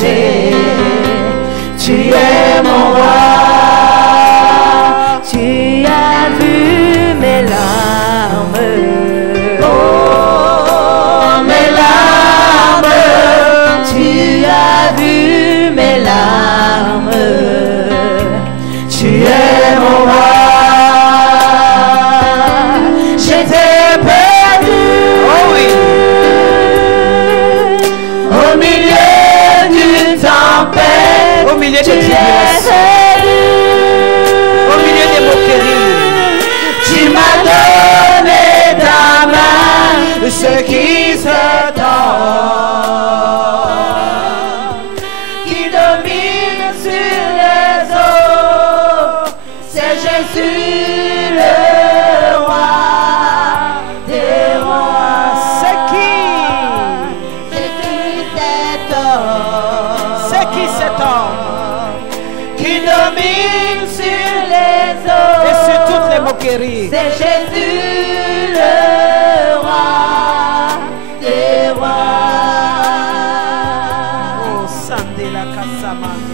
berger, tu es mon roi. Tu as vu mes larmes, oh mes larmes, tu as vu mes larmes, tu es mon roi. J'étais perdu, oh oui, au milieu d'une tempête, au milieu des tribulations, au milieu des moqueries. Tu m'as donné ta main, ce qui se tord, qui domine sur les eaux. C'est Jésus le roi des rois. C'est qui? C'est qui cet homme? C'est qui cet homme? Qui domine sur les eaux Et sur toutes les moqueries. C'est Jésus le roi des rois. Oh, Sandé la Kassamande.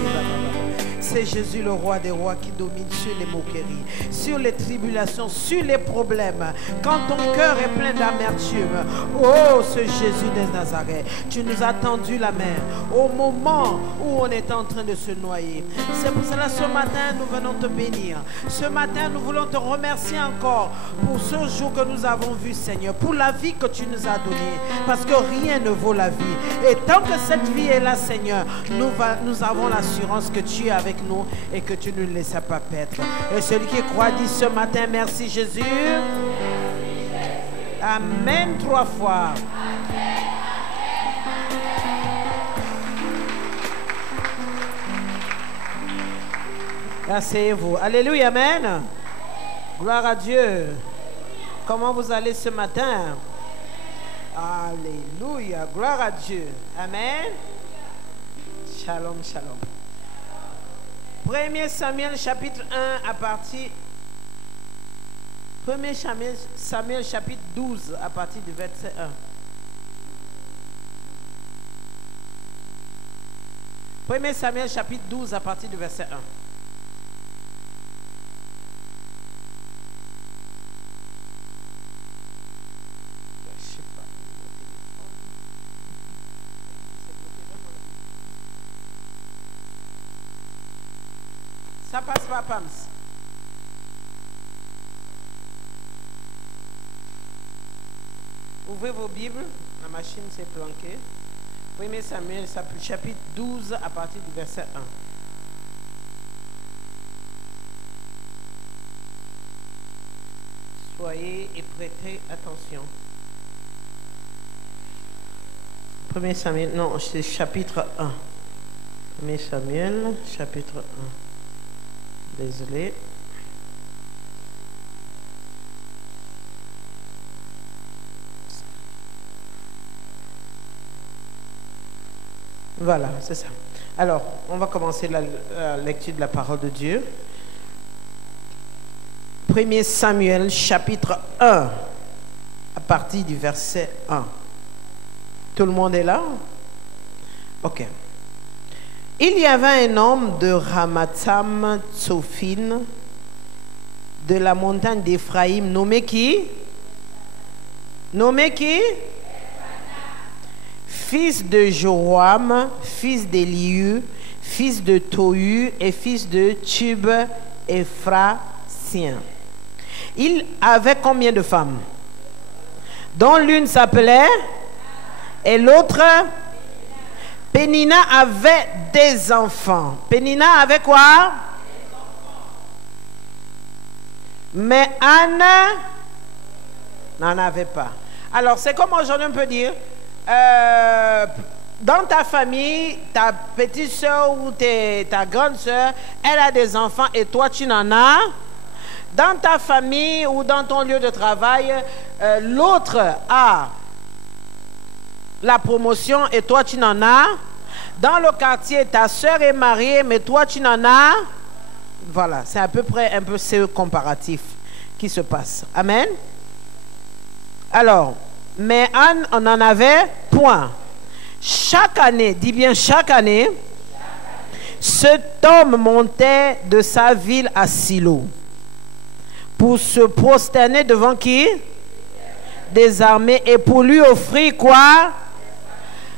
C'est Jésus le roi des rois qui domine sur les moqueries, sur les tribulations, sur les problèmes. Quand ton cœur est plein d'amertume, oh ce Jésus de Nazareth, tu nous as tendu la main au moment où on était en train de se noyer. C'est pour cela ce matin nous venons te bénir. Ce matin nous voulons te remercier encore pour ce jour que nous avons vu, Seigneur, pour la vie que tu nous as donnée, parce que rien ne vaut la vie. Et tant que cette vie est là, Seigneur, nous avons l'assurance que tu es avec nous et que tu ne nous laisses pas perdre. Et celui qui croit dit ce matin, merci Jésus. Amen 3 fois. Asseyez-vous. Alléluia, amen. Gloire à Dieu. Comment vous allez ce matin? Alléluia, gloire à Dieu. Amen. Shalom, shalom. 1 Samuel chapitre 1 à partir 1 Samuel chapitre 12 à partir du verset 1. 1 Samuel chapitre 12 à partir du verset 1. Ça passe pas, Pams. Ouvrez vos Bibles. La machine s'est planquée. 1 Samuel chapitre 12 à partir du verset 1. Soyez et prêtez attention. 1 Samuel, non, c'est chapitre 1. 1 Samuel, chapitre 1. Désolé. Voilà, c'est ça. Alors, on va commencer la lecture de la parole de Dieu. 1 Samuel, chapitre 1, à partir du verset 1. Tout le monde est là? Ok. Il y avait un homme de Ramatham Tsophine, de la montagne d'Éphraïm, nommé qui? Nommé qui? Fils de Joram, fils d'Éliu, fils de Tohu et fils de Tub Éphratien. Il avait combien de femmes? Dont l'une s'appelait et l'autre? Pénina avait des enfants. Pénina avait quoi? Mais Anne n'en avait pas. Alors, c'est comme aujourd'hui on peut dire, dans ta famille, ta petite soeur ou ta grande soeur, elle a des enfants et toi, tu n'en as. Dans ta famille ou dans ton lieu de travail, l'autre a la promotion et toi, tu n'en as. Dans le quartier, ta soeur est mariée, mais toi, tu n'en as. Voilà, c'est à peu près un peu ce comparatif qui se passe. Amen. Alors, mais Anne, on n'en avait point. Chaque année, dis bien chaque année, cet homme montait de sa ville à Silo pour se prosterner devant qui? Des armées, et pour lui offrir quoi?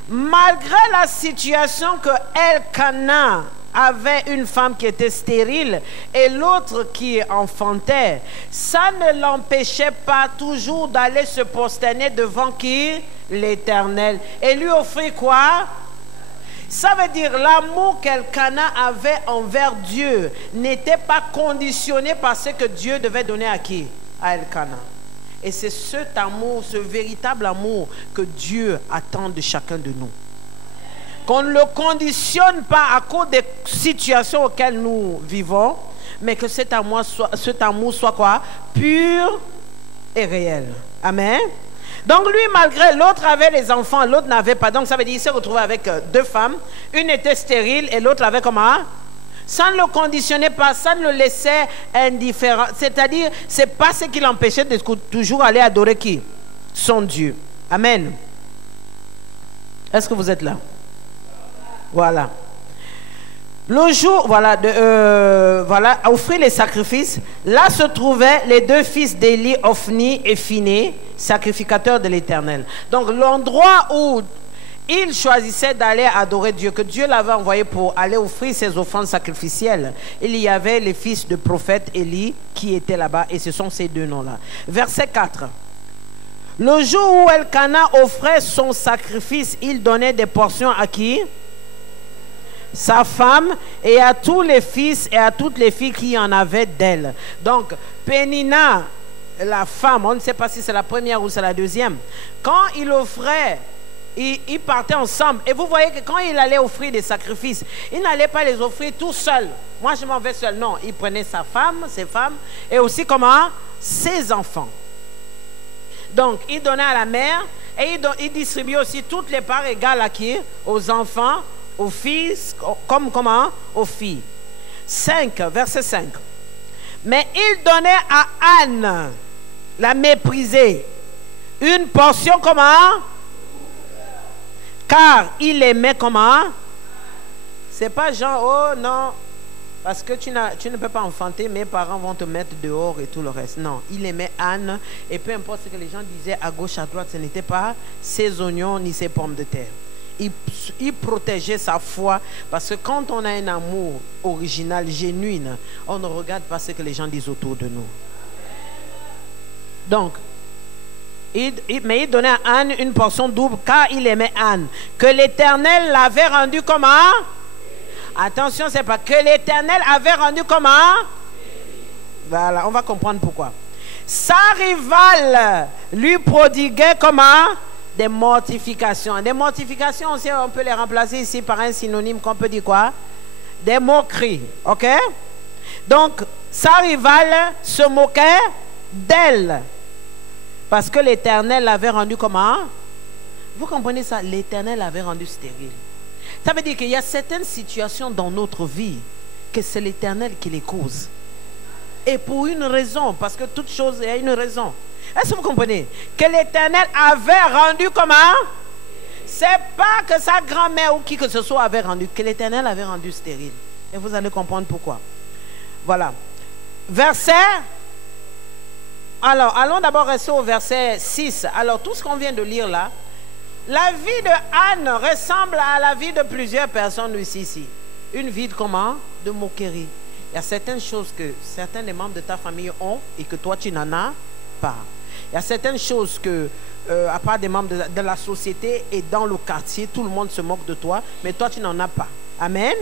Malgré la situation que Elkana avait une femme qui était stérile et l'autre qui enfantait, ça ne l'empêchait pas toujours d'aller se prosterner devant qui? L'Éternel. Et lui offrir quoi? Ça veut dire l'amour qu'Elkana avait envers Dieu n'était pas conditionné par ce que Dieu devait donner à qui? À Elkana. Et c'est cet amour, ce véritable amour que Dieu attend de chacun de nous. Qu'on ne le conditionne pas à cause des situations auxquelles nous vivons, mais que cet amour soit quoi? Pur et réel. Amen. Donc lui, malgré l'autre avait les enfants, l'autre n'avait pas. Donc ça veut dire qu'il s'est retrouvé avec deux femmes. Une était stérile et l'autre avait comment? Ça ne le conditionnait pas, ça ne le laissait indifférent. C'est-à-dire, c'est pas ce qui l'empêchait de toujours aller adorer qui? Son Dieu. Amen. Est-ce que vous êtes là? Voilà. Le jour, voilà, offrir les sacrifices. Là se trouvaient les deux fils d'Élie, Ophni et Phiné, sacrificateurs de l'Éternel. Donc l'endroit où il choisissait d'aller adorer Dieu, que Dieu l'avait envoyé pour aller offrir ses offrandes sacrificielles, il y avait les fils de prophète Élie qui étaient là-bas, et ce sont ces deux noms-là. Verset 4. Le jour où Elkana offrait son sacrifice, il donnait des portions à qui? Sa femme, et à tous les fils et à toutes les filles qui en avaient d'elle. Donc Pénina, la femme, on ne sait pas si c'est la première ou c'est la deuxième, quand il offrait, ils partaient ensemble. Et vous voyez que quand il allait offrir des sacrifices, il n'allait pas les offrir tout seul. Moi je m'en vais seul. Non, il prenait sa femme, ses femmes, et aussi comment? Ses enfants. Donc il donnait à la mère, et il distribuait aussi toutes les parts égales à qui? Aux enfants, aux fils, comme comment? Aux filles. 5, verset 5. Mais il donnait à Anne, la méprisée, une portion comment? Car il aimait comment? C'est pas genre, oh non, parce que tu ne peux pas enfanter, mes parents vont te mettre dehors et tout le reste. Non, il aimait Anne, et peu importe ce que les gens disaient à gauche, à droite, ce n'était pas ses oignons ni ses pommes de terre. Il protégeait sa foi, parce que quand on a un amour original, génuin, on ne regarde pas ce que les gens disent autour de nous. Donc, mais il donnait à Anne une portion double, car il aimait Anne, que l'Éternel l'avait rendu comment? Attention, c'est pas que l'Éternel avait rendu comment? Voilà, on va comprendre pourquoi. Sa rivale lui prodiguait comment? Des mortifications. Des mortifications, on peut les remplacer ici par un synonyme qu'on peut dire quoi? Des moqueries. Ok? Donc, sa rivale se moquait d'elle. Parce que l'Éternel l'avait rendu comment? Vous comprenez ça? L'Éternel l'avait rendu stérile. Ça veut dire qu'il y a certaines situations dans notre vie que c'est l'Éternel qui les cause. Et pour une raison, parce que toute chose a une raison. Est-ce que vous comprenez? Que l'Éternel avait rendu comment? C'est pas que sa grand-mère ou qui que ce soit avait rendu, que l'Éternel avait rendu stérile. Et vous allez comprendre pourquoi. Voilà. Verset. Alors, allons d'abord rester au verset 6. Alors, tout ce qu'on vient de lire là, la vie de Anne ressemble à la vie de plusieurs personnes ici. Une vie de comment? De moquerie. Il y a certaines choses que certains des membres de ta famille ont et que toi, tu n'en as pas. Il y a certaines choses que, à part des membres de la société et dans le quartier, tout le monde se moque de toi, mais toi, tu n'en as pas. Amen.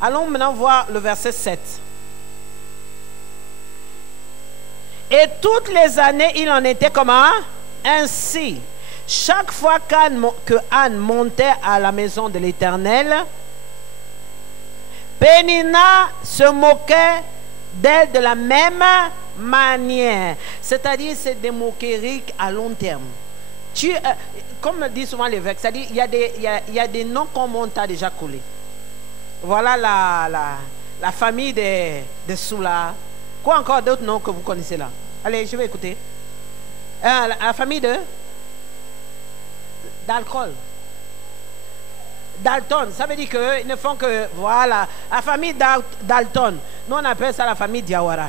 Allons maintenant voir le verset 7. Et toutes les années, il en était comment? Ainsi. Chaque fois que Anne montait à la maison de l'Éternel, Pénina se moquait d'elle de la même manière. C'est-à-dire, c'est des moqueries à long terme. Comme le dit souvent l'évêque, c'est-à-dire, il y a des noms qu'on t'a déjà collés. Voilà la famille des Soula. Quoi encore d'autres noms que vous connaissez là? Allez, je vais écouter. La famille d'alcool. Dalton. Ça veut dire qu'ils ne font que, voilà, la famille Dalton. Nous, on appelle ça la famille Diawara.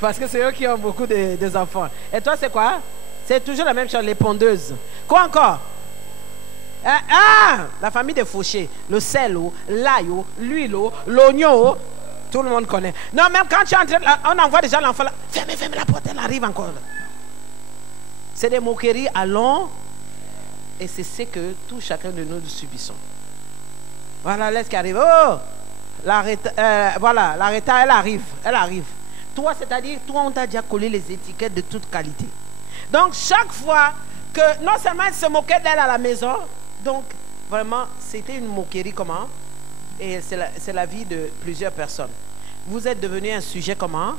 Parce que c'est eux qui ont beaucoup des enfants. Et toi, c'est quoi? C'est toujours la même chose, les pondeuses. Quoi encore? La famille des fauchés. Le sel, l'ail, l'huile, l'oignon. Tout le monde connaît. Non, même quand tu entres, on envoie déjà l'enfant là. Fermez la porte, elle arrive encore. C'est des moqueries à long. Et c'est ce que tout chacun de nous subissons. Voilà, laisse qui arrive. Oh, voilà, l'arrêta, elle arrive. Toi, c'est-à-dire, toi, on t'a déjà collé les étiquettes de toute qualité. Donc, chaque fois que, non seulement elle se moquait d'elle à la maison, donc, vraiment, c'était une moquerie, comment? Et c'est la vie de plusieurs personnes. Vous êtes devenu un sujet, comment?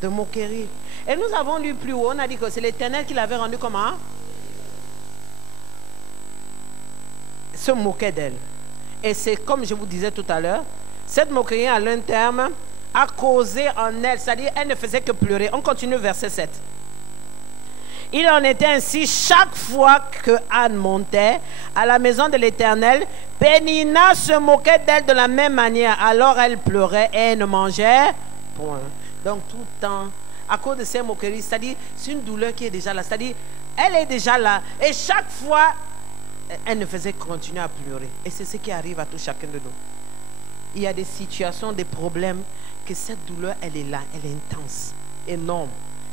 De moquerie. Et nous avons lu plus haut, on a dit que c'est l'Éternel qui l'avait rendu, comment? Se moquait d'elle. Et c'est comme je vous disais tout à l'heure, cette moquerie à long terme a causé en elle, c'est-à-dire elle ne faisait que pleurer. On continue verset 7. Il en était ainsi chaque fois que Anne montait à la maison de l'Éternel, Pénina se moquait d'elle de la même manière. Alors elle pleurait et elle ne mangeait point. Donc tout le temps, à cause de ces moqueries, c'est-à-dire c'est une douleur qui est déjà là, c'est-à-dire elle est déjà là. Et chaque fois, elle ne faisait que continuer à pleurer. Et c'est ce qui arrive à tout chacun de nous. Il y a des situations, des problèmes, que cette douleur, elle est là, elle est intense, énorme,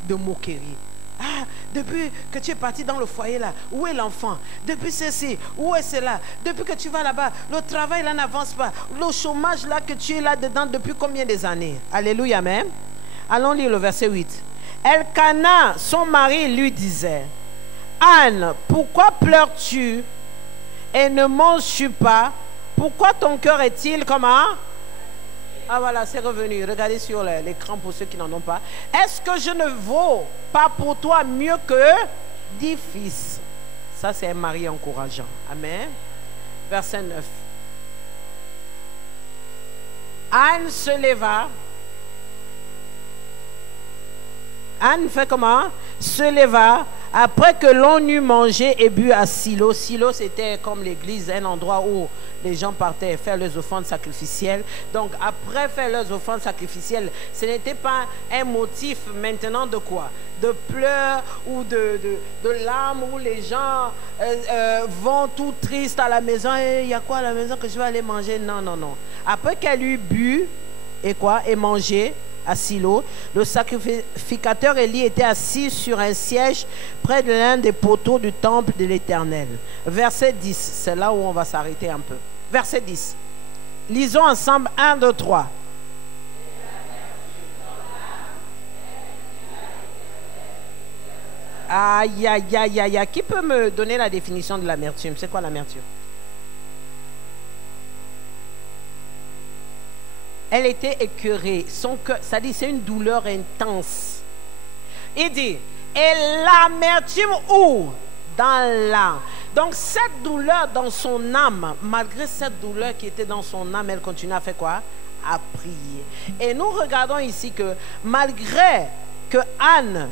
de moquerie. Ah, depuis que tu es parti dans le foyer là, où est l'enfant? Depuis ceci, où est cela? Depuis que tu vas là-bas, le travail là n'avance pas. Le chômage là que tu es là-dedans depuis combien des années? Alléluia, même. Allons lire le verset 8. Elkana, son mari, lui disait, Anne, pourquoi pleures-tu et ne manges-tu pas? Pourquoi ton cœur est-il comment? Ah voilà, c'est revenu. Regardez sur l'écran pour ceux qui n'en ont pas. Est-ce que je ne vaux pas pour toi mieux que 10 fils? Ça, c'est un mari encourageant. Amen. Verset 9. Anne se leva. Anne fait comment? Se leva. Après que l'on eut mangé et bu à Silo. Silo, c'était comme l'église, un endroit où les gens partaient faire leurs offrandes sacrificielles. Donc, après faire leurs offrandes sacrificielles, ce n'était pas un motif maintenant de quoi? De pleurs ou de larmes où les gens vont tout tristes à la maison. Et il y a quoi à la maison que je vais aller manger? Non, non, non. Après qu'elle eut bu et quoi? Et mangé à Silo, le sacrificateur Élie était assis sur un siège près de l'un des poteaux du temple de l'Éternel. Verset 10, c'est là où on va s'arrêter un peu. Verset 10. Lisons ensemble 1, 2, 3. Aïe, aïe, aïe, aïe, aïe. Qui peut me donner la définition de l'amertume? C'est quoi l'amertume? Elle était écœurée. Son cœur, ça dit, c'est une douleur intense. Il dit, et l'amertume où? Dans l'âme. Donc cette douleur dans son âme, malgré cette douleur qui était dans son âme, elle continue à faire quoi? À prier. Et nous regardons ici que malgré que Anne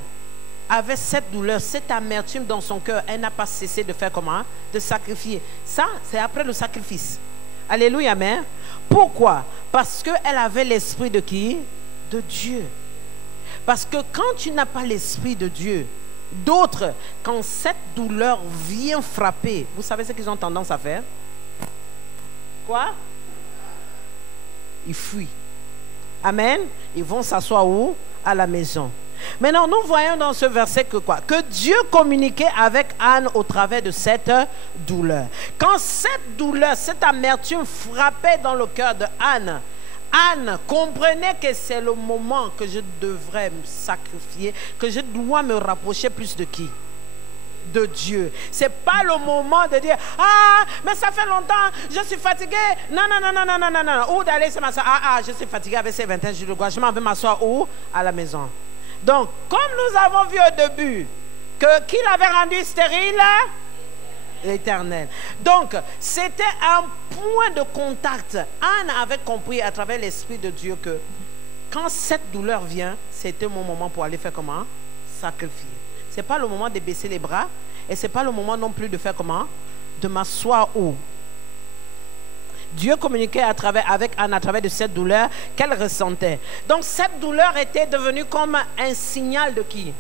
avait cette douleur, cette amertume dans son cœur, elle n'a pas cessé de faire comment? De sacrifier. Ça, c'est après le sacrifice. Alléluia, amen. Pourquoi? Parce qu'elle avait l'esprit de qui? De Dieu. Parce que quand tu n'as pas l'esprit de Dieu, d'autres, quand cette douleur vient frapper, vous savez ce qu'ils ont tendance à faire? Quoi? Ils fuient. Amen. Ils vont s'asseoir où? À la maison. Maintenant, nous voyons dans ce verset que quoi? Que Dieu communiquait avec Anne au travers de cette douleur. Quand cette douleur, cette amertume frappait dans le cœur de Anne, Anne comprenait que c'est le moment que je devrais me sacrifier, que je dois me rapprocher plus de qui? De Dieu. C'est pas le moment de dire ah mais ça fait longtemps, je suis fatigué. Non non non non non non non non. Ou d'aller se m'asseoir. Je suis fatigué avec ces 21 jours de gloire. Je m'en vais m'asseoir où? À la maison. Donc, comme nous avons vu au début que qui l'avait rendu stérile? L'Éternel. Donc, c'était un point de contact. Anne avait compris à travers l'Esprit de Dieu que quand cette douleur vient, c'était mon moment pour aller faire comment? Sacrifier. Ce n'est pas le moment de baisser les bras. Et ce n'est pas le moment non plus de faire comment? De m'asseoir où? Dieu communiquait avec Anne à travers de cette douleur qu'elle ressentait. Donc cette douleur était devenue comme un signal de qui?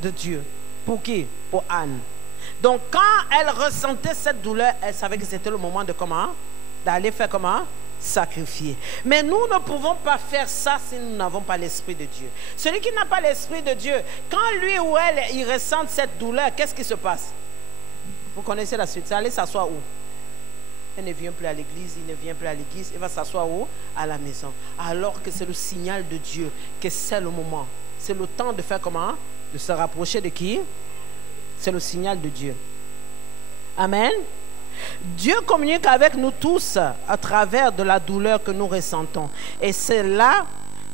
De Dieu. Pour qui? Pour Anne. Donc quand elle ressentait cette douleur, elle savait que c'était le moment de comment? D'aller faire comment? Sacrifier. Mais nous ne pouvons pas faire ça si nous n'avons pas l'Esprit de Dieu. Celui qui n'a pas l'Esprit de Dieu, quand lui ou elle, il ressent cette douleur, qu'est-ce qui se passe? Vous connaissez la suite. Ça allait s'asseoir où? Elle ne vient plus à l'église, il ne vient plus à l'église, il va s'asseoir où? À la maison. Alors que c'est le signal de Dieu, que c'est le moment. C'est le temps de faire comment? De se rapprocher de qui? C'est le signal de Dieu. Amen. Dieu communique avec nous tous à travers de la douleur que nous ressentons. Et c'est là,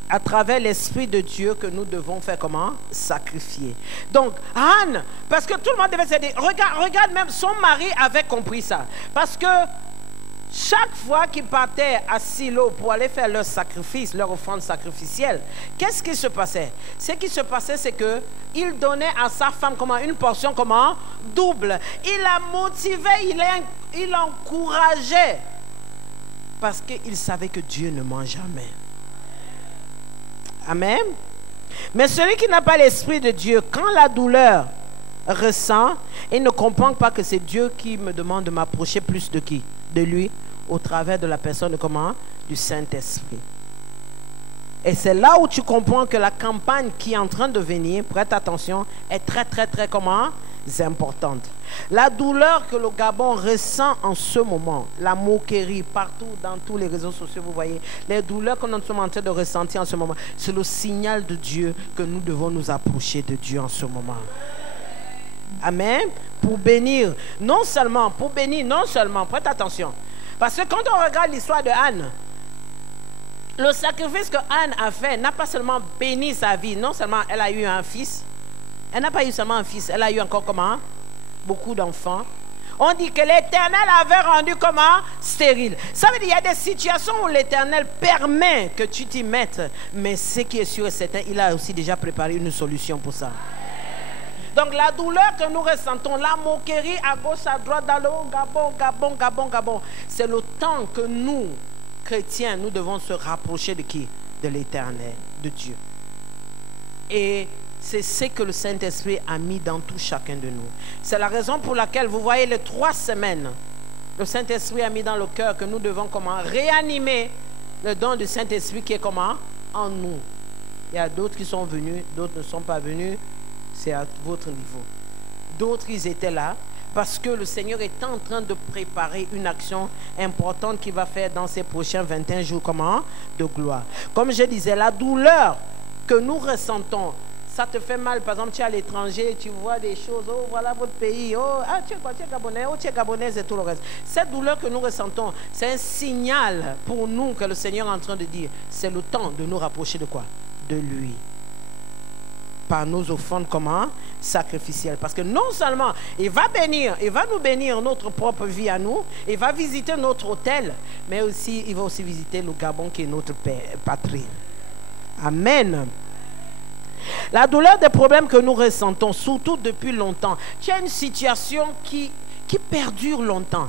à travers l'Esprit de Dieu, que nous devons faire comment? Sacrifier. Donc, Anne, parce que tout le monde devait se dire, regarde, même son mari avait compris ça. Parce que chaque fois qu'ils partaient à Silo pour aller faire leur sacrifice, leur offrande sacrificielle, qu'est-ce qui se passait? Ce qui se passait, c'est qu'il donnait à sa femme comment? Une portion comment? Double. Il la motivait, il l'encourageait. Parce qu'il savait que Dieu ne ment jamais. Amen. Mais celui qui n'a pas l'Esprit de Dieu, quand la douleur ressent, il ne comprend pas que c'est Dieu qui me demande de m'approcher plus de qui? De lui, au travers de la personne de comment? Du Saint-Esprit. Et c'est là où tu comprends que la campagne qui est en train de venir, prête attention, est très très très comment? Importante. La douleur que le Gabon ressent en ce moment, la moquerie partout dans tous les réseaux sociaux, vous voyez, les douleurs que nous sommes en train de ressentir en ce moment, c'est le signal de Dieu que nous devons nous approcher de Dieu en ce moment. Amen. Pour bénir, non seulement, prête attention. Parce que quand on regarde l'histoire de Anne, le sacrifice que Anne a fait n'a pas seulement béni sa vie, non seulement elle a eu un fils, elle n'a pas eu seulement un fils, elle a eu encore comment? Beaucoup d'enfants. On dit que l'Éternel avait rendu comment? Stérile. Ça veut dire qu'il y a des situations où l'Éternel permet que tu t'y mettes, mais ce qui est sûr et certain, il a aussi déjà préparé une solution pour ça. Donc la douleur que nous ressentons, la moquerie à gauche, à droite, dans le Gabon, c'est le temps que nous, chrétiens, nous devons se rapprocher de qui? De l'Éternel, de Dieu. Et c'est ce que le Saint-Esprit a mis dans tout chacun de nous. C'est la raison pour laquelle, vous voyez, les 3 semaines, le Saint-Esprit a mis dans le cœur que nous devons comment? Réanimer le don du Saint-Esprit qui est comment? En nous. Il y a d'autres qui sont venus, d'autres ne sont pas venus. C'est à votre niveau. D'autres, ils étaient là parce que le Seigneur est en train de préparer une action importante qu'il va faire dans ces prochains 21 jours comment? De gloire. Comme je disais, la douleur que nous ressentons, ça te fait mal. Par exemple, tu es à l'étranger, tu vois des choses, oh voilà votre pays, oh ah, tu es quoi? Tu es gabonais, oh tu es gabonaise et tout le reste. Cette douleur que nous ressentons, c'est un signal pour nous que le Seigneur est en train de dire, c'est le temps de nous rapprocher de quoi? De lui. Par nos offrandes comment? Sacrificielles. Parce que non seulement il va nous bénir notre propre vie à nous, il va visiter notre hôtel, mais aussi il va aussi visiter le Gabon qui est notre patrie. Amen. La douleur des problèmes que nous ressentons, surtout depuis longtemps, tu as une situation qui perdure longtemps.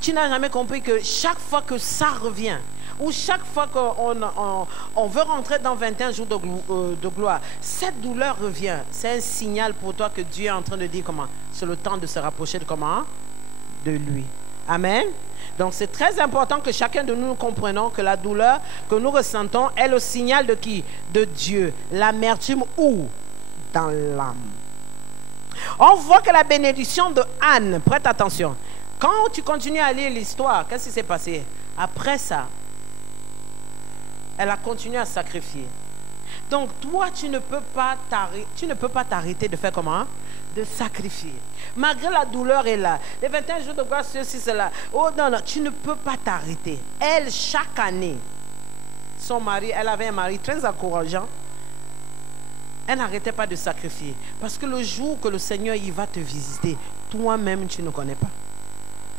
Tu n'as jamais compris que chaque fois que ça revient, ou chaque fois qu'on veut rentrer dans 21 jours de gloire, cette douleur revient. C'est un signal pour toi que Dieu est en train de dire comment? C'est le temps de se rapprocher de comment? De lui. Amen. Donc c'est très important que chacun de nous comprenions que la douleur que nous ressentons est le signal de qui? De Dieu. L'amertume où? Dans l'âme. On voit que la bénédiction de Anne, prête attention, quand tu continues à lire l'histoire, qu'est-ce qui s'est passé? Après ça, elle a continué à sacrifier. Donc toi, tu ne peux pas t'arrêter de faire comment? De sacrifier. Malgré la douleur est là. Les 21 jours de gloire, ceci, cela. Oh non, non, tu ne peux pas t'arrêter. Elle, chaque année, son mari, elle avait un mari très encourageant. Elle n'arrêtait pas de sacrifier. Parce que le jour que le Seigneur il va te visiter, toi-même, tu ne connais pas.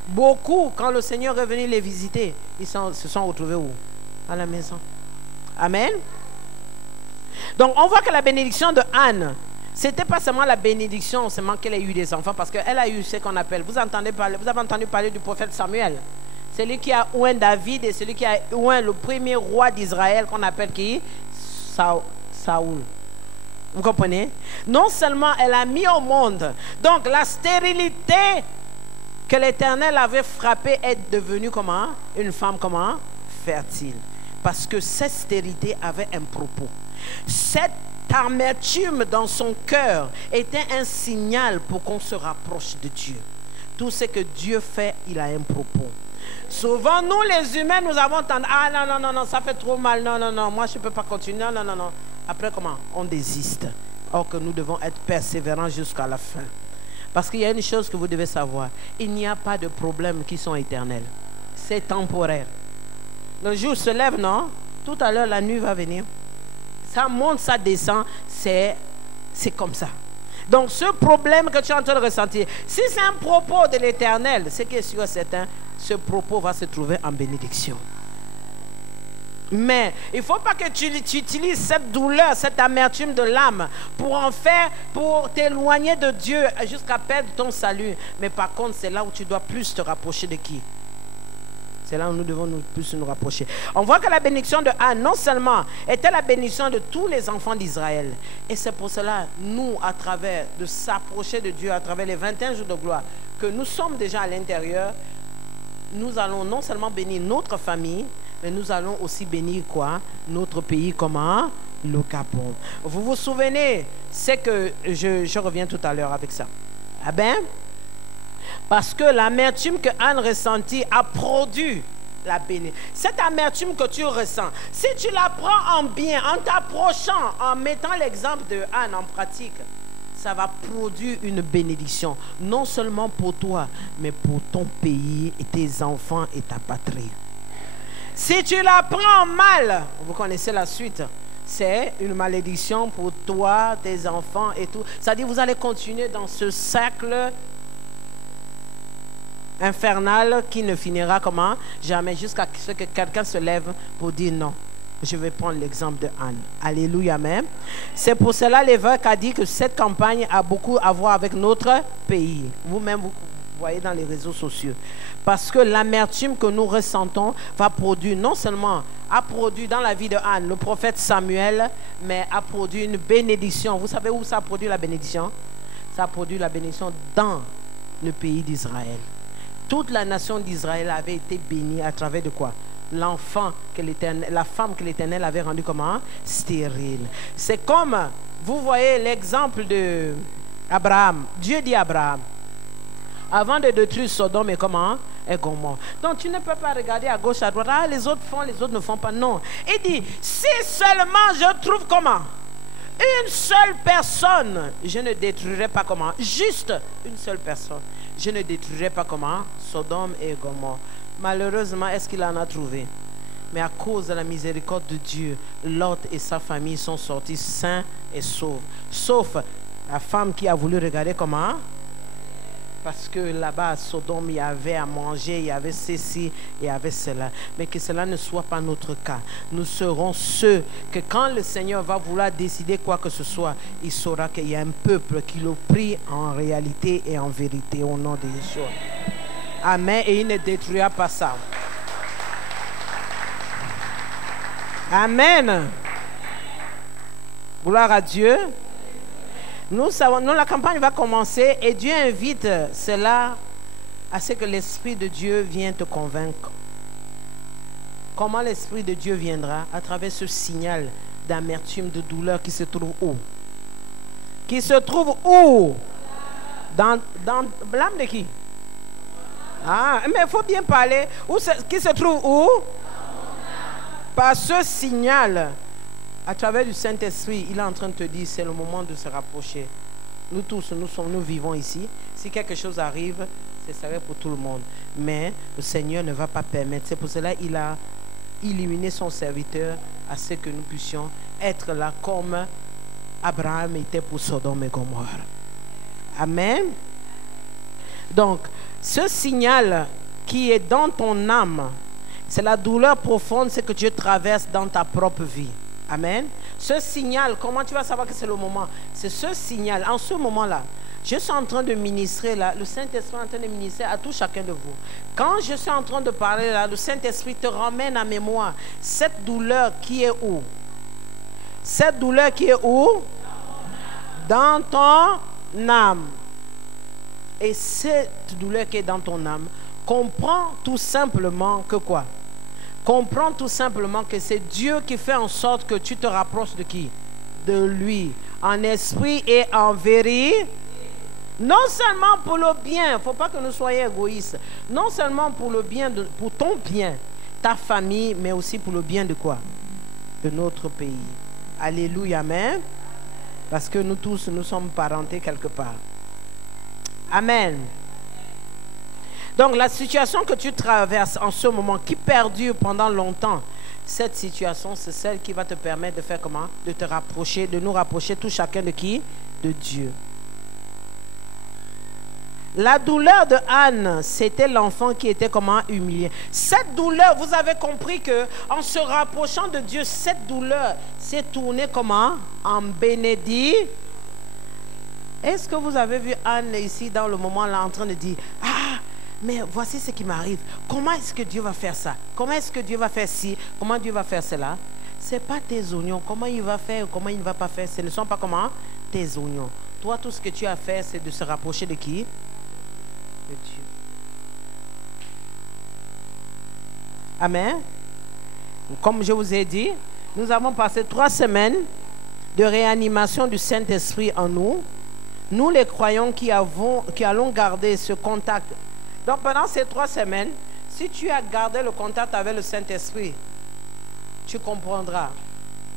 Beaucoup, quand le Seigneur est venu les visiter, ils se sont retrouvés où? À la maison. Amen. Donc on voit que la bénédiction de Anne C'était pas seulement la bénédiction, seulement qu'elle ait eu des enfants, parce qu'elle a eu ce qu'on appelle, vous avez entendu parler du prophète Samuel, celui qui a oint David et celui qui a oint le premier roi d'Israël qu'on appelle qui? Saoul. Vous comprenez? Non seulement elle a mis au monde, donc la stérilité que l'Éternel avait frappée est devenue comment? Une femme comment? Fertile. Parce que cette stérilité avait un propos. Cette amertume dans son cœur était un signal pour qu'on se rapproche de Dieu. Tout ce que Dieu fait, il a un propos. Souvent, nous les humains, nous avons tendance, ah non, non, non, non, ça fait trop mal, non, non, non, moi je ne peux pas continuer, non, non, non, non. Après comment? On désiste. Or que nous devons être persévérants jusqu'à la fin. Parce qu'il y a une chose que vous devez savoir, il n'y a pas de problèmes qui sont éternels. C'est temporaire. Le jour se lève, non? Tout à l'heure, la nuit va venir. Ça monte, ça descend, c'est comme ça. Donc, ce problème que tu es en train de ressentir, si c'est un propos de l'Éternel, ce qui est sûr et certain, ce propos va se trouver en bénédiction. Mais il ne faut pas que tu utilises cette douleur, cette amertume de l'âme pour t'éloigner de Dieu jusqu'à perdre ton salut. Mais par contre, c'est là où tu dois plus te rapprocher de qui? C'est là où nous devons plus nous rapprocher. On voit que la bénédiction de Anne, non seulement était la bénédiction de tous les enfants d'Israël. Et c'est pour cela, nous, à travers de s'approcher de Dieu, à travers les 21 jours de gloire, que nous sommes déjà à l'intérieur, nous allons non seulement bénir notre famille, mais nous allons aussi bénir quoi? Notre pays, comment? Le Gabon. Vous vous souvenez, c'est que je reviens tout à l'heure avec ça. Ah ben? Parce que l'amertume que Anne ressentit a produit la bénédiction. Cette amertume que tu ressens, si tu la prends en bien, en t'approchant, en mettant l'exemple de Anne en pratique, ça va produire une bénédiction, non seulement pour toi, mais pour ton pays et tes enfants et ta patrie. Si tu la prends mal, vous connaissez la suite, c'est une malédiction pour toi, tes enfants et tout. C'est-à-dire vous allez continuer dans ce cercle infernal qui ne finira comment? Jamais, jusqu'à ce que quelqu'un se lève pour dire non. Je vais prendre l'exemple de Anne. Alléluia, même. C'est pour cela l'évêque a dit que cette campagne a beaucoup à voir avec notre pays. Vous-même, vous voyez dans les réseaux sociaux. Parce que l'amertume que nous ressentons va produire, non seulement a produit dans la vie de Anne le prophète Samuel, mais a produit une bénédiction. Vous savez où ça a produit la bénédiction? Ça a produit la bénédiction dans le pays d'Israël. Toute la nation d'Israël avait été bénie à travers de quoi? L'enfant que l'Éternel, la femme que l'Éternel avait rendue comment? Stérile. C'est comme, vous voyez l'exemple de Abraham. Dieu dit à Abraham, avant de détruire Sodome et comment? Et Gomorrhe. Donc tu ne peux pas regarder à gauche, à droite. Ah, les autres font, les autres ne font pas. Non. Il dit, si seulement je trouve comment? Une seule personne, je ne détruirai pas comment? Juste une seule personne. Je ne détruirai pas comment? Sodome et Gomorrhe. Malheureusement, est-ce qu'il en a trouvé? Mais à cause de la miséricorde de Dieu, Lot et sa famille sont sortis sains et saufs. Sauf la femme qui a voulu regarder comment? Parce que là-bas à Sodome, il y avait à manger, il y avait ceci, il y avait cela. Mais que cela ne soit pas notre cas. Nous serons ceux que quand le Seigneur va vouloir décider quoi que ce soit, il saura qu'il y a un peuple qui le prie en réalité et en vérité au nom de Yeshua. Amen. Et il ne détruira pas ça. Amen. Gloire à Dieu. Nous savons, la campagne va commencer et Dieu invite cela à ce que l'Esprit de Dieu vienne te convaincre. Comment l'Esprit de Dieu viendra? À travers ce signal d'amertume, de douleur qui se trouve où? Qui se trouve où? Dans l'âme de qui? Ah, mais il faut bien parler. Qui se trouve où? Par ce signal, à travers du Saint-Esprit, il est en train de te dire, c'est le moment de se rapprocher. Nous tous, nous vivons ici. Si quelque chose arrive, ce serait pour tout le monde. Mais le Seigneur ne va pas permettre. C'est pour cela qu'il a illuminé son serviteur à ce que nous puissions être là comme Abraham était pour Sodome et Gomorrhe. Amen. Donc, ce signal qui est dans ton âme, c'est la douleur profonde, ce que Dieu traverse dans ta propre vie. Amen. Ce signal, comment tu vas savoir que c'est le moment? C'est ce signal, en ce moment-là. Je suis en train de ministrer là, le Saint-Esprit est en train de ministrer à tout chacun de vous. Quand je suis en train de parler là, le Saint-Esprit te ramène à mémoire cette douleur qui est où? Cette douleur qui est où? Dans ton âme. Et cette douleur qui est dans ton âme, comprends tout simplement que quoi? Comprends tout simplement que c'est Dieu qui fait en sorte que tu te rapproches de qui? De lui. En esprit et en vérité. Non seulement pour le bien, il ne faut pas que nous soyons égoïstes. Non seulement pour le bien, pour ton bien, ta famille, mais aussi pour le bien de quoi? De notre pays. Alléluia, amen. Parce que nous tous, nous sommes parentés quelque part. Amen. Donc la situation que tu traverses en ce moment, qui perdure pendant longtemps, cette situation, c'est celle qui va te permettre de faire comment? De te rapprocher, de nous rapprocher tout chacun de qui? De Dieu. La douleur de Anne, c'était l'enfant qui était comment? Humilié. Cette douleur, vous avez compris que en se rapprochant de Dieu, cette douleur s'est tournée comment? En bénédiction. Est-ce que vous avez vu Anne ici dans le moment là en train de dire, ah, mais voici ce qui m'arrive. Comment est-ce que Dieu va faire ça? Comment est-ce que Dieu va faire ci? Comment Dieu va faire cela? Ce n'est pas tes oignons. Comment il va faire ou comment il ne va pas faire? Ce ne sont pas comment? Tes oignons. Toi, tout ce que tu as à faire, c'est de se rapprocher de qui? De Dieu. Amen. Comme je vous ai dit, nous avons passé 3 semaines de réanimation du Saint-Esprit en nous. Nous, les croyants qui allons garder ce contact. Donc, pendant ces 3 semaines, si tu as gardé le contact avec le Saint-Esprit, tu comprendras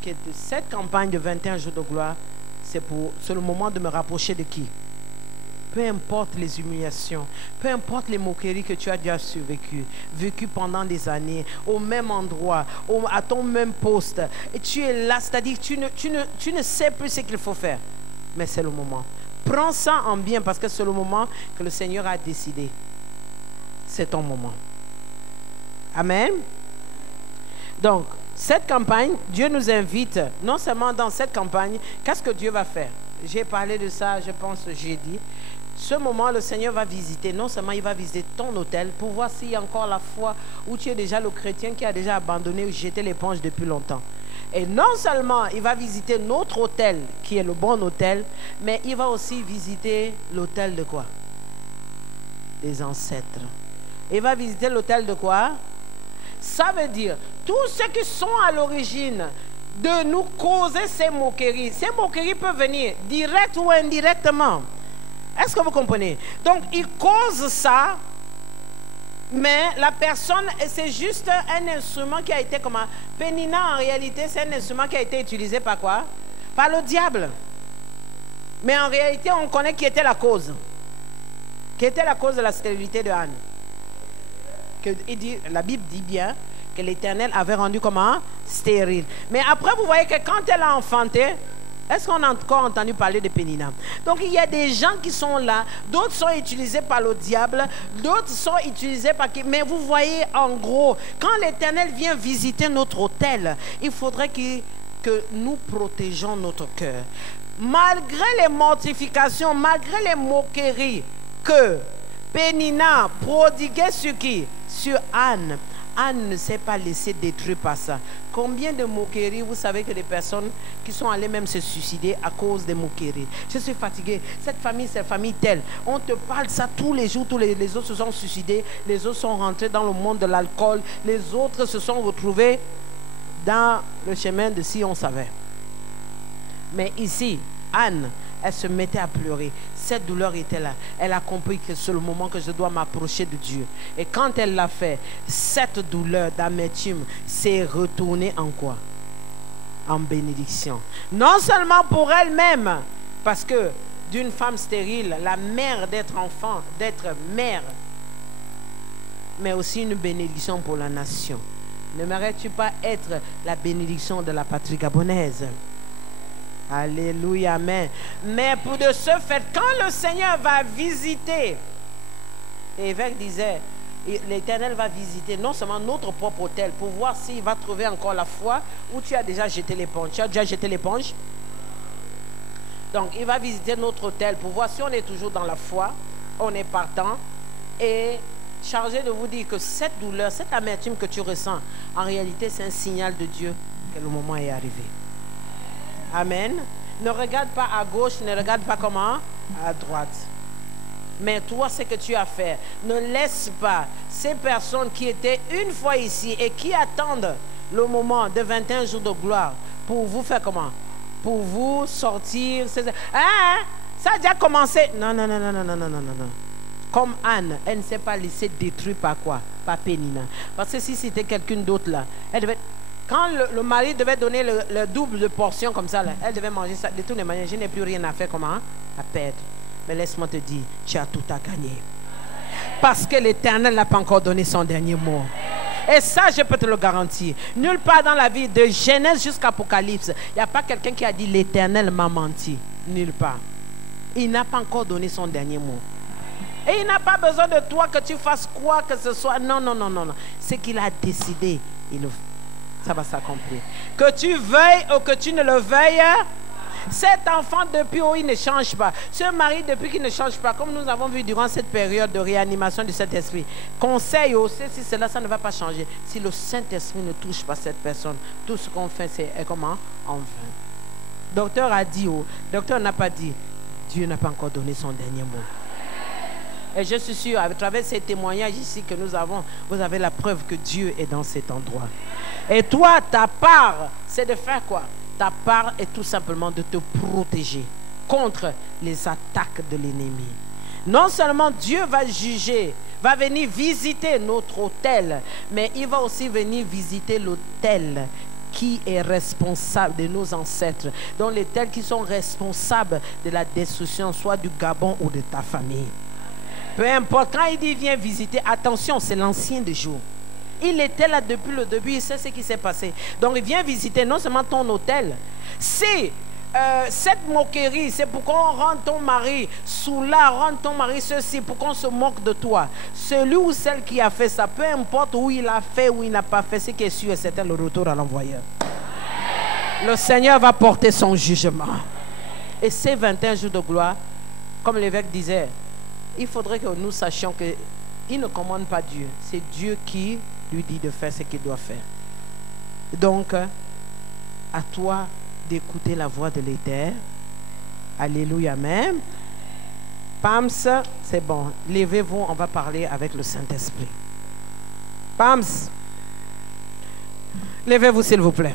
que cette campagne de 21 jours de gloire, c'est le moment de me rapprocher de qui? Peu importe les humiliations, peu importe les moqueries que tu as déjà vécues pendant des années, au même endroit, à ton même poste, et tu es là, c'est-à-dire que tu ne sais plus ce qu'il faut faire. Mais c'est le moment. Prends ça en bien parce que c'est le moment que le Seigneur a décidé. C'est ton moment. Amen. Donc, cette campagne, Dieu nous invite, non seulement dans cette campagne, qu'est-ce que Dieu va faire? J'ai parlé de ça, je pense, jeudi. Ce moment, le Seigneur va visiter, non seulement il va visiter ton hôtel pour voir s'il y a encore la foi où tu es déjà le chrétien qui a déjà abandonné ou jeté l'éponge depuis longtemps. Et non seulement il va visiter notre hôtel, qui est le bon hôtel, mais il va aussi visiter l'hôtel de quoi? Des ancêtres. Il va visiter l'hôtel de quoi? Ça veut dire, tous ceux qui sont à l'origine de nous causer ces moqueries peuvent venir direct ou indirectement. Est-ce que vous comprenez? Donc, ils causent ça, mais la personne, c'est juste un instrument qui a été comment? Pénina, en réalité, c'est un instrument qui a été utilisé par quoi? Par le diable. Mais en réalité, on connaît qui était la cause. Qui était la cause de la stérilité de Anne. La Bible dit bien que l'Éternel avait rendu comment? Stérile. Mais après, vous voyez que quand elle a enfanté, est-ce qu'on a encore entendu parler de Pénina? Donc il y a des gens qui sont là, d'autres sont utilisés par le diable, d'autres sont utilisés par qui? Mais vous voyez en gros, quand l'Éternel vient visiter notre hôtel, il faudrait que nous protégeons notre cœur. Malgré les mortifications, malgré les moqueries que Pénina prodiguait sur qui? Sur Anne. Anne ne s'est pas laissée détruire par ça. Combien de moqueries, vous savez que des personnes qui sont allées même se suicider à cause des moqueries. Je suis fatiguée, cette famille, c'est famille telle. On te parle de ça tous les jours, les autres se sont suicidés, les autres sont rentrés dans le monde de l'alcool, les autres se sont retrouvés dans le chemin de si on savait. Mais ici, Anne, elle se mettait à pleurer. Cette douleur était là. Elle a compris que c'est le moment que je dois m'approcher de Dieu. Et quand elle l'a fait, cette douleur d'amertume s'est retournée en quoi? En bénédiction. Non seulement pour elle-même, parce que d'une femme stérile, la mère d'être enfant, d'être mère, mais aussi une bénédiction pour la nation. N'aimerais-tu pas être la bénédiction de la patrie gabonaise? Alléluia, amen. Mais pour de ce fait, quand le Seigneur va visiter, l'évêque disait, l'Éternel va visiter non seulement notre propre autel pour voir s'il va trouver encore la foi ou tu as déjà jeté l'éponge. Tu as déjà jeté l'éponge? Donc, il va visiter notre autel pour voir si on est toujours dans la foi, on est partant et chargé de vous dire que cette douleur, cette amertume que tu ressens, en réalité, c'est un signal de Dieu que le moment est arrivé. Amen. Ne regarde pas à gauche, ne regarde pas comment? À droite. Mais toi, ce que tu as fait, ne laisse pas ces personnes qui étaient une fois ici et qui attendent le moment de 21 jours de gloire pour vous faire comment? Pour vous sortir. Ah, ça a déjà commencé. Non. Comme Anne, elle ne s'est pas laissée détruire par quoi? Par Pénina. Parce que si c'était quelqu'un d'autre là, elle devait... Quand le mari devait donner le double de portion comme ça, là, elle devait manger ça. De toutes les manières, je n'ai plus rien à faire, comment? À perdre. Mais laisse-moi te dire, tu as tout à gagner. Parce que l'Éternel n'a pas encore donné son dernier mot. Et ça, je peux te le garantir. Nulle part dans la vie, de Genèse jusqu'à Apocalypse, il n'y a pas quelqu'un qui a dit l'Éternel m'a menti. Nulle part. Il n'a pas encore donné son dernier mot. Et il n'a pas besoin de toi que tu fasses quoi que ce soit. Non. Ce qu'il a décidé, ça va s'accomplir. Que tu veuilles ou que tu ne le veuilles, cet enfant depuis où il ne change pas, ce mari depuis qu'il ne change pas, comme nous avons vu durant cette période de réanimation du Saint-Esprit, conseil aussi, si cela, ça ne va pas changer. Si le Saint-Esprit ne touche pas cette personne, tout ce qu'on fait, c'est comment? En vain. Docteur a dit, docteur n'a pas dit, Dieu n'a pas encore donné son dernier mot. Et je suis sûr, à travers ces témoignages ici que nous avons, vous avez la preuve que Dieu est dans cet endroit. Et toi, ta part, c'est de faire quoi? Ta part est tout simplement de te protéger contre les attaques de l'ennemi. Non seulement Dieu va juger, va venir visiter notre autel, mais il va aussi venir visiter l'autel qui est responsable de nos ancêtres, donc les tels qui sont responsables de la destruction, soit du Gabon ou de ta famille. Peu importe, quand il dit viens visiter, attention, c'est l'ancien des jours. Il était là depuis le début, il sait ce qui s'est passé. Donc il vient visiter non seulement ton hôtel. Si cette moquerie, c'est pour qu'on rende ton mari sous là, rende ton mari ceci, pour qu'on se moque de toi. Celui ou celle qui a fait ça, peu importe où il a fait ou il n'a pas fait, ce qui est sûr, c'était le retour à l'envoyeur. Le Seigneur va porter son jugement. Et ces 21 jours de gloire, comme l'évêque disait, il faudrait que nous sachions qu'il ne commande pas Dieu. C'est Dieu qui lui dit de faire ce qu'il doit faire. Donc, à toi d'écouter la voix de l'Éternel. Alléluia même. Pams, c'est bon. Levez-vous, on va parler avec le Saint-Esprit. Pams, levez-vous s'il vous plaît.